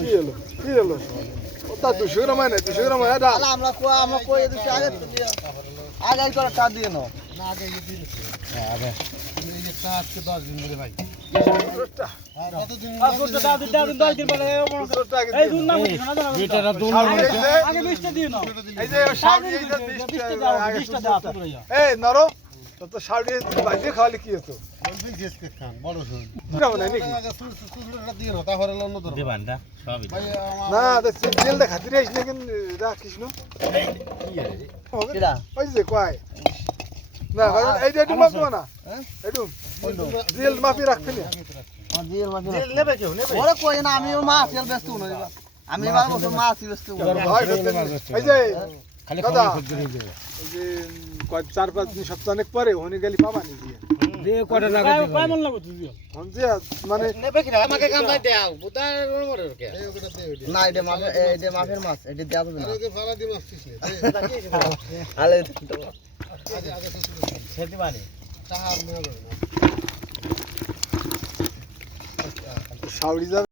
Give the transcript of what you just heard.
কি হলো কি হলো ওটা 200 গ্রাম হয় না 200 গ্রাম হয় এটা আমরা কই দিছি আগে তো দিয়ে আগে করে টা দিয়ে নাও না আগে এই দিন হ্যাঁ আগে এই একটা আজকে 10 দিন ধরে ভাই ওটা আর কতদিন গোটা দাও 10 দিন পরে এই দুন না বুঝছ না এটা দুন আগে 20টা দিও না এই যে শাড়ি এই যে 20টা দাও 20টা দাও তোমরা এই নরো তো শাড়ি বাইরে খাওয়ালে কি হতো বলবি জেসকে খান বড় শুন কেমন হয় নাকি আগে সুসুটা দিয়ে নাও তাহলে অন্য ধরো দিবানটা সবই ভাই না তো জেলটা খাতিরে আসলে কিন্তু রাখিস না কিরা ওই যে কয় না এই যে একটু মাপবো না একটু জেল মাপি রাখতে না জিল মাছ জেল নেবে কেউ নেবে ওরে কই না আমি মাছ এল ব্যস্ত না আমি এবার বসে মাছ ব্যস্ত এই যে খালি দাদা খবর দিয়ে দেবে এই যে কয় 4-5 দিন সপ্তাহ পরে ওখানে গেলি পাবা নি দিয়ে দিয়ে কটা কয় মন লাগবে তুই হন যে মানে নেবে কি আমাকে কাম দাই দাও বুতার মরে কে এই ওটা দে না এটা মাছের মাছ এটা দেয়া যাবে না ওই ফালা দি মাছ দিছে আলে আগে আগে সেটি বানি তাহার মনে শাওড়ি যাবে